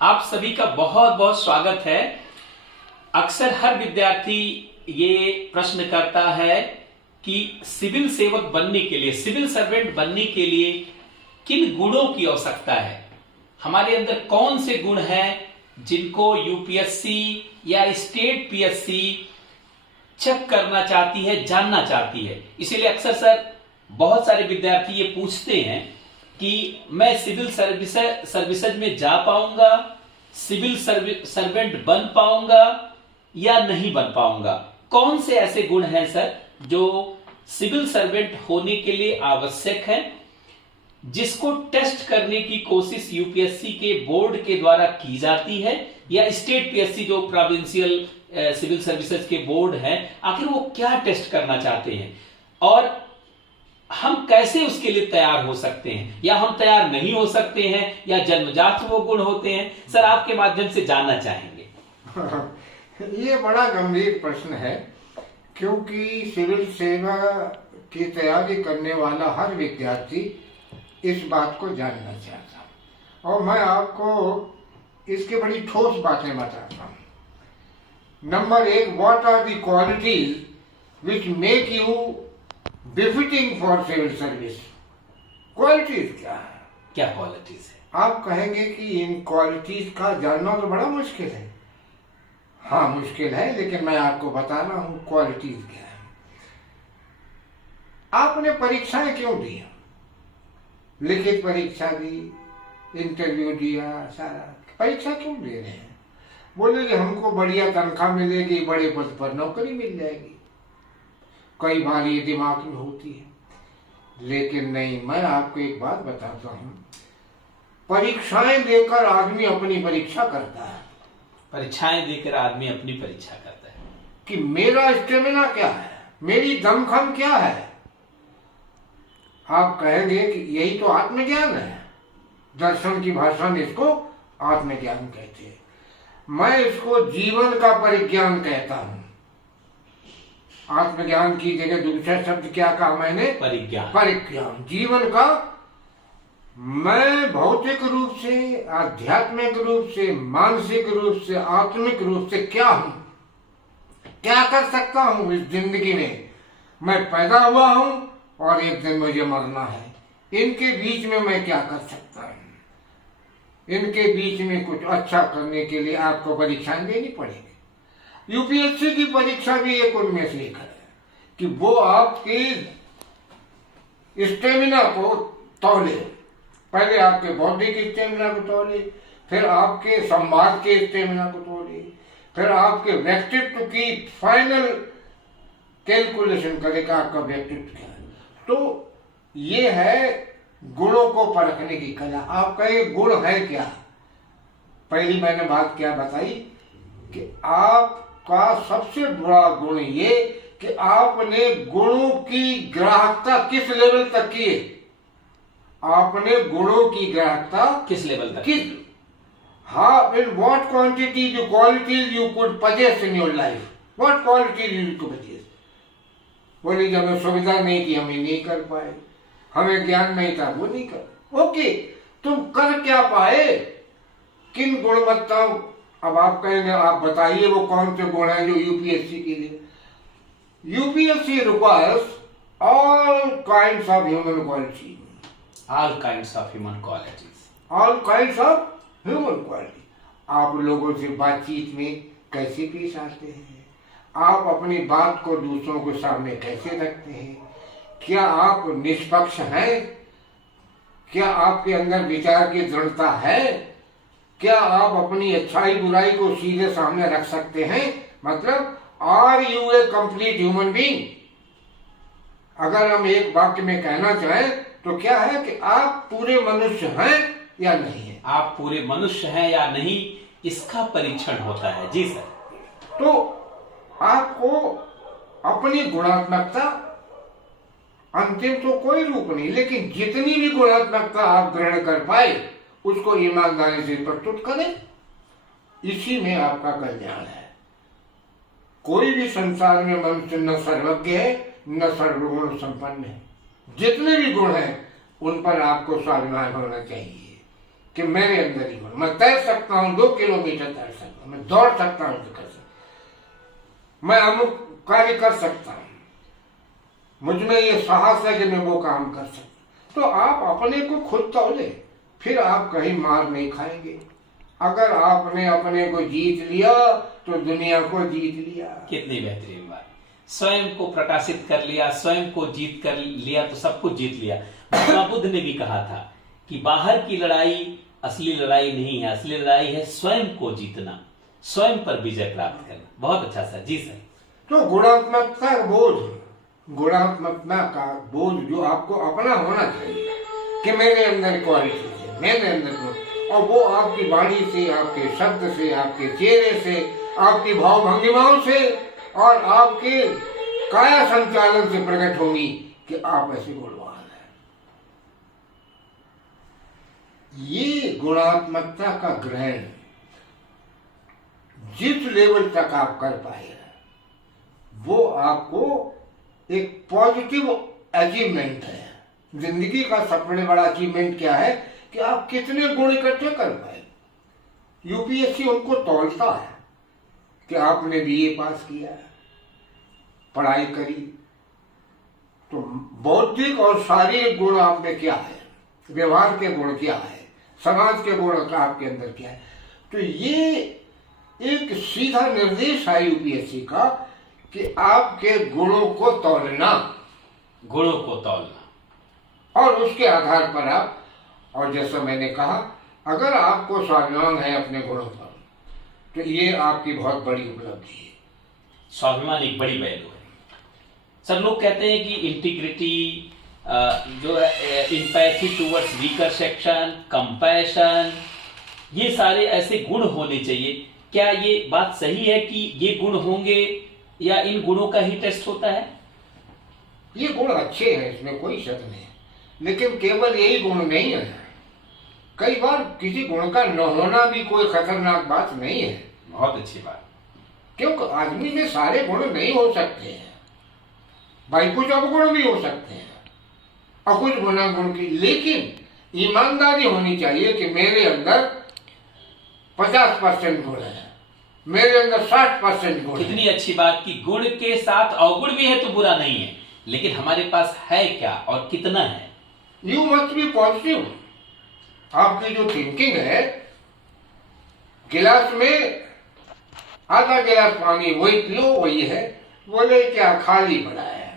आप सभी का बहुत बहुत स्वागत है। अक्सर हर विद्यार्थी ये प्रश्न करता है कि सिविल सेवक बनने के लिए, सिविल सर्वेंट बनने के लिए किन गुणों की आवश्यकता है। हमारे अंदर कौन से गुण हैं जिनको यूपीएससी या स्टेट पीएससी चेक करना चाहती है, जानना चाहती है। इसीलिए अक्सर सर बहुत सारे विद्यार्थी ये पूछते हैं कि मैं सिविल सर्विसेज में जा पाऊंगा, सिविल सर्वेंट बन पाऊंगा या नहीं बन पाऊंगा। कौन से ऐसे गुण हैं सर जो सिविल सर्वेंट होने के लिए आवश्यक है, जिसको टेस्ट करने की कोशिश यूपीएससी के बोर्ड के द्वारा की जाती है या स्टेट पीएससी जो प्रोविंशियल सिविल सर्विसेज के बोर्ड हैं, आखिर वो क्या टेस्ट करना चाहते हैं और हम कैसे उसके लिए तैयार हो सकते हैं, या हम तैयार नहीं हो सकते हैं या जन्मजात वो गुण होते हैं। सर आपके माध्यम से जानना चाहेंगे। ये बड़ा गंभीर प्रश्न है, क्योंकि सिविल सेवा की तैयारी करने वाला हर विद्यार्थी इस बात को जानना चाहता है और मैं आपको इसकी बड़ी ठोस बातें बताता हूँ। Number 1, what are the qualities which make you befitting for civil service. Qualities क्या है? क्या क्वालिटीज है? आप कहेंगे कि इन क्वालिटीज का जानना तो बड़ा मुश्किल है। हाँ मुश्किल है, लेकिन मैं आपको बता रहा हूं क्वालिटीज क्या है। आपने परीक्षाएं क्यों दी? लिखित परीक्षा दी, इंटरव्यू दिया, सारा परीक्षा क्यों दे रहे हैं? बोले कि हमको बढ़िया तनख्वाह मिलेगी, बड़े पद पर नौकरी मिल जाएगी। कई बार ये दिमाग में होती है, लेकिन नहीं। मैं आपको एक बात बताता हूं, परीक्षाएं देकर आदमी अपनी परीक्षा करता है। परीक्षाएं देकर आदमी अपनी परीक्षा करता है कि मेरा स्टेमिना क्या है, मेरी दमखम क्या है। आप कहेंगे कि यही तो आत्मज्ञान है। दर्शन की भाषा में इसको आत्मज्ञान कहते हैं। मैं इसको जीवन का परिज्ञान कहता हूं। आत्मज्ञान की जगह दूसरा शब्द क्या कहा मैंने? परिज्ञान। परिज्ञान जीवन का। मैं भौतिक रूप से, आध्यात्मिक रूप से, मानसिक रूप से, आत्मिक रूप से क्या हूं, क्या कर सकता हूं इस जिंदगी में। मैं पैदा हुआ हूं और एक दिन मुझे मरना है। इनके बीच में मैं क्या कर सकता हूं? इनके बीच में कुछ अच्छा करने के लिए आपको परीक्षाएं देनी पड़ेगी। यूपीएससी की परीक्षा भी एक उनमें से एक है कि वो आपकी स्टेमिना को तौले। पहले आपके बौद्धिक स्टेमिना को तौले, फिर आपके संवाद के स्टेमिना को तौले, फिर आपके व्यक्तित्व की फाइनल कैलकुलेशन करेगा आपका व्यक्तित्व क्या है। तो ये है गुणों को परखने की कला। आपका ये गुण है क्या? पहली मैंने बात क्या बताई कि आपका सबसे बड़ा गुण ये कि आपने गुणों की ग्राहकता किस लेवल तक की है। आपने गुणों की ग्राहकता किस लेवल तक? किस, हाँ, in what quantity the qualities you could possess in your life, what qualities you could possess. बोली जब हमें सुविधा नहीं थी, हमें नहीं कर पाए, हमें ज्ञान नहीं था, वो नहीं कर। ओके, तुम कर क्या पाए, किन गुणवत्ताओं? अब आप कहेंगे, आप बताइए वो कौन से गुण हैं जो यूपीएससी के लिए। UPSC requires all kinds of human quality. All kinds of human qualities. All kinds of human quality. आप लोगों से बातचीत में कैसे पेश आते हैं, आप अपनी बात को दूसरों के सामने कैसे रखते हैं, क्या आप निष्पक्ष हैं, क्या आपके अंदर विचार की दृढ़ता है, क्या आप अपनी अच्छाई बुराई को सीधे सामने रख सकते हैं। मतलब are you a complete human being. अगर हम एक वाक्य में कहना चाहें तो क्या है कि आप पूरे मनुष्य हैं या नहीं है। आप पूरे मनुष्य हैं या नहीं, इसका परीक्षण होता है। जी सर। तो आपको अपनी गुणात्मकता, अंतिम तो कोई रूप नहीं, लेकिन जितनी भी गुणात्मकता आप ग्रहण कर पाए उसको ईमानदारी से प्रस्तुत करें। इसी में आपका कल्याण है। कोई भी संसार में मनुष्य न सर्वज्ञ है न सर्वगुण संपन्न है। जितने भी गुण हैं उन पर आपको स्वाभिमान होना चाहिए। कि मेरे अंदर ही गुण, मैं तैर सकता हूँ 2 किलोमीटर तैर सकता हूँ, मैं दौड़ सकता हूँ, मैं अमुक कार्य कर सकता हूँ, मुझमें ये साहस है कि मैं वो काम कर सकता हूँ। तो आप अपने को खुद तौले, फिर आप कहीं मार नहीं खाएंगे। अगर आपने अपने को जीत लिया तो दुनिया को जीत लिया। कितनी बेहतरीन बात। स्वयं को प्रकाशित कर लिया, स्वयं को जीत कर लिया तो सब कुछ जीत लिया। महात्मा बुद्ध ने भी कहा था कि बाहर की लड़ाई असली लड़ाई नहीं है, असली लड़ाई है स्वयं को जीतना, स्वयं पर विजय प्राप्त करना। बहुत अच्छा सर। जी सर। तो गुणात्मकता का बोध, गुणात्मकता का बोध जो आपको अपना होना चाहिए कि मेरे अंदर क्वालिटी है, मेरे अंदर गुण, और वो आपकी वाणी से, आपके शब्द से, आपके चेहरे से, आपकी भाव भंगिमाओं से और आपके काया संचालन से प्रकट होगी कि आप ऐसे गुणवान हैं। ये गुणात्मकता का ग्रहण जिस लेवल तक आप कर पाए वो आपको एक पॉजिटिव अचीवमेंट है। जिंदगी का सबसे बड़ा अचीवमेंट क्या है कि आप कितने गुण इकट्ठे कर पाए। यूपीएससी उनको तौलता है कि आपने बीए पास किया, पढ़ाई करी, तो बौद्धिक और शारीरिक गुण आप में क्या है, व्यवहार के गुण क्या है, समाज के गुण का आपके अंदर क्या है। तो ये एक सीधा निर्देश है यूपीएससी का कि आपके गुणों को तौलना, गुणों को तौलना, और उसके आधार पर आप, और जैसा मैंने कहा, अगर आपको स्वाभिमान है अपने गुणों पर तो ये आपकी बहुत बड़ी उपलब्धि है। स्वाभिमान एक बड़ी वैल्यू है सर। लोग कहते हैं कि इंटीग्रिटी जो है, empathy towards weaker section, compassion, ये सारे ऐसे गुण होने चाहिए। क्या ये बात सही है कि ये गुण होंगे या इन गुणों का ही टेस्ट होता है? ये गुण अच्छे हैं, इसमें कोई शक नहीं, लेकिन केवल यही गुण नहीं है। कई बार किसी गुण का न होना भी कोई खतरनाक बात नहीं है। बहुत अच्छी बात। क्योंकि आदमी में सारे गुण नहीं हो सकते हैं भाई, कुछ अवगुण भी हो सकते हैं और कुछ गुण की, लेकिन ईमानदारी होनी चाहिए कि मेरे अंदर 50% गुण है, मेरे अंदर 60% गुण है। कितनी अच्छी बात कि गुण के साथ अवगुण भी है तो बुरा नहीं है, लेकिन हमारे पास है क्या और कितना है। You must B positive. आपकी जो थिंकिंग है, गिलास में आधा गिलास पानी वही पियो वही है, बोले क्या खाली पड़ा है।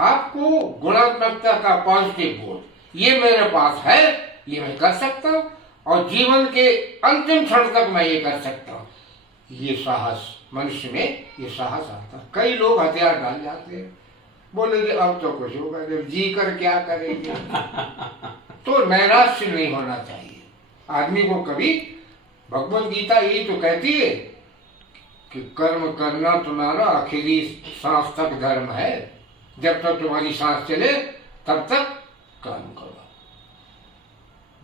आपको गुणात्मकता का पॉजिटिव बोल, ये मेरे पास है, ये मैं कर सकता हूं और जीवन के अंतिम क्षण तक मैं ये कर सकता हूं। ये साहस मनुष्य में, ये साहस आता है। कई लोग हथियार डाल जाते हैं, बोलेंगे अब तो कुछ होगा, जब जी कर क्या करेंगे। तो नैराश्य नहीं होना चाहिए आदमी को कभी। भगवत गीता यही तो कहती है कि कर्म करना तुम्हारा आखिरी सांस तक धर्म है। जब तक तुम्हारी सांस चले तब तक काम करो,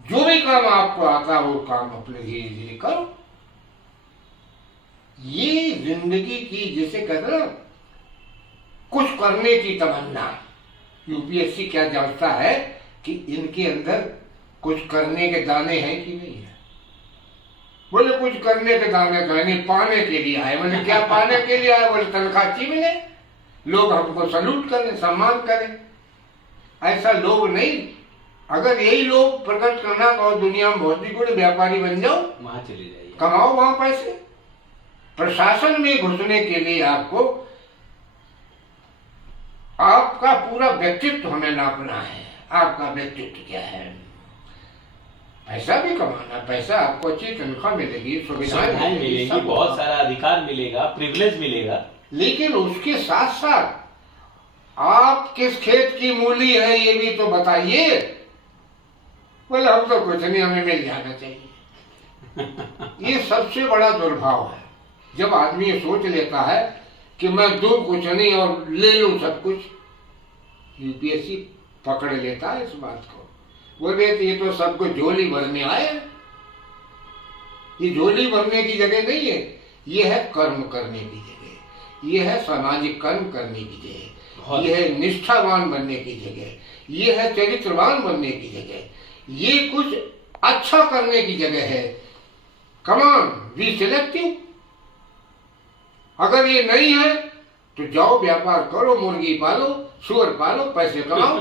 जो भी काम आपको आता है वो काम अपने धीरे धीरे करो। ये जिंदगी की, जिसे कहते ना, कुछ करने की तमन्ना। यूपीएससी क्या जांचता है कि इनके अंदर कुछ करने के दाने हैं कि नहीं है। बोले कुछ करने के दाने कहने पाने के लिए आए। बोले क्या पाने के लिए आए? बोले तनख्वाह अच्छी मिले, लोग हमको सल्यूट करें, सम्मान करें। ऐसा लोग नहीं। अगर यही लोग प्रकट करना और दुनिया में भौतिक गुण व्यापारी बन जाओ, वहां चले जाइए, कमाओ वहां पैसे। प्रशासन में घुसने के लिए आपको आपका पूरा व्यक्तित्व हमें नापना है। आपका व्यक्तित्व क्या है? पैसा भी कमाना, पैसा आपको अच्छी तनख्वाह मिलेगी, सुविधाएं मिलेगी, बहुत सारा अधिकार मिलेगा, प्रिविलेज मिलेगा, लेकिन उसके साथ साथ आप किस खेत की मूली है ये भी तो बताइए। बोले हम तो कुछ नहीं, हमें मिल जाना चाहिए। ये सबसे बड़ा दुर्भाव है जब आदमी ये सोच लेता है कि मैं दूं कुछ नहीं और ले लूं सब कुछ। यूपीएससी पकड़ लेता है इस बात को। बोले ये तो सबको झोली भरने आए। ये झोली भरने की जगह नहीं है, ये है कर्म करने की जगह, ये है सामाजिक कर्म करने की जगह, ये है निष्ठावान बनने की जगह, ये है चरित्रवान बनने की जगह। ये कुछ अच्छा करने की जगह है। कमान बी सिलेक्टिव। अगर ये नहीं है तो जाओ व्यापार करो, मुर्गी पालो, सुअर पालो, पैसे कमाओ।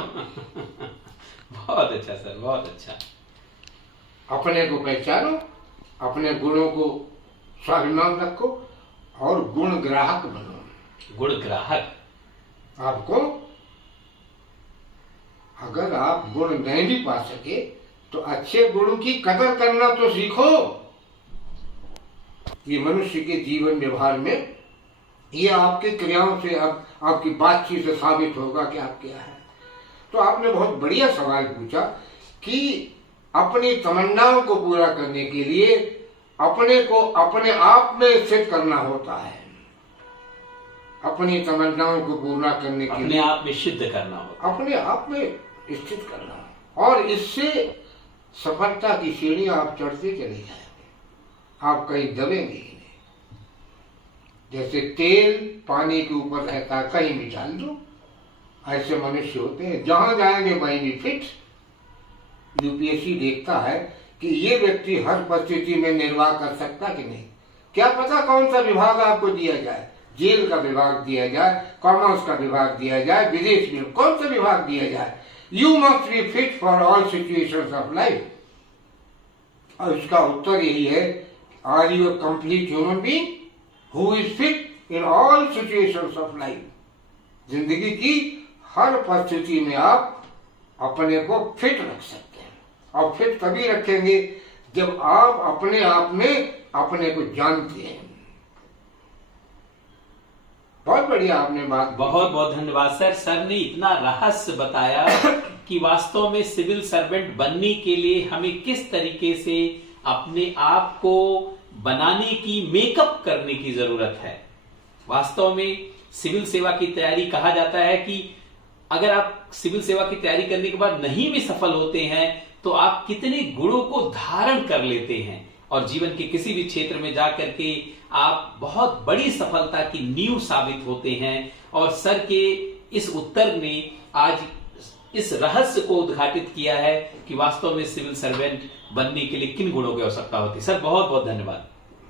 बहुत अच्छा सर, बहुत अच्छा। अपने को पहचानो, अपने गुणों को स्वाभिमान रखो और गुण ग्राहक बनो। गुण ग्राहक। आपको अगर आप गुण नहीं भी पा सके तो अच्छे गुणों की कदर करना तो सीखो। ये मनुष्य के जीवन व्यवहार में, ये आपके क्रियाओं से, अब आपकी बातचीत से साबित होगा कि आप क्या है। तो आपने बहुत बढ़िया सवाल पूछा कि अपनी तमन्नाओं को पूरा करने के लिए अपने को अपने आप में स्थित करना होता है। अपनी तमन्नाओं को पूरा करने के लिए अपने आप में सिद्ध करना होता है, अपने आप में स्थित करना, और इससे सफलता की सीढ़ी आप चढ़ते चले जाएंगे, आप कहीं दबेंगे ही नहीं। जैसे तेल पानी के ऊपर रहता है, कहीं भी डाल दो, ऐसे मनुष्य होते हैं, जहां जाएंगे वहीं भी फिट। यूपीएससी देखता है कि ये व्यक्ति हर परिस्थिति में निर्वाह कर सकता कि नहीं। क्या पता कौन सा विभाग आपको दिया जाए, जेल का विभाग दिया जाए, कॉमर्स का विभाग दिया जाए, विदेश में कौन सा विभाग दिया जाए। You must be fit for all situations of life. और इसका उत्तर यही है, are you a complete human being who is fit in all situations of life. जिंदगी की हर परिस्थिति में आप अपने को फिट रख सकते हैं, और फिट तभी रखेंगे जब आप अपने आप में अपने को जानते हैं। बहुत बढ़िया आपने बात। बहुत बहुत धन्यवाद सर। सर ने इतना रहस्य बताया कि वास्तव में सिविल सर्वेंट बनने के लिए हमें किस तरीके से अपने आप को बनाने की, मेकअप करने की जरूरत है। वास्तव में सिविल सेवा की तैयारी, कहा जाता है कि अगर आप सिविल सेवा की तैयारी करने के बाद नहीं भी सफल होते हैं तो आप कितने गुणों को धारण कर लेते हैं और जीवन के किसी भी क्षेत्र में जाकर के आप बहुत बड़ी सफलता की नींव साबित होते हैं। और सर के इस उत्तर ने आज इस रहस्य को उद्घाटित किया है कि वास्तव में सिविल सर्वेंट बनने के लिए किन गुणों की आवश्यकता होती है। सर बहुत बहुत धन्यवाद।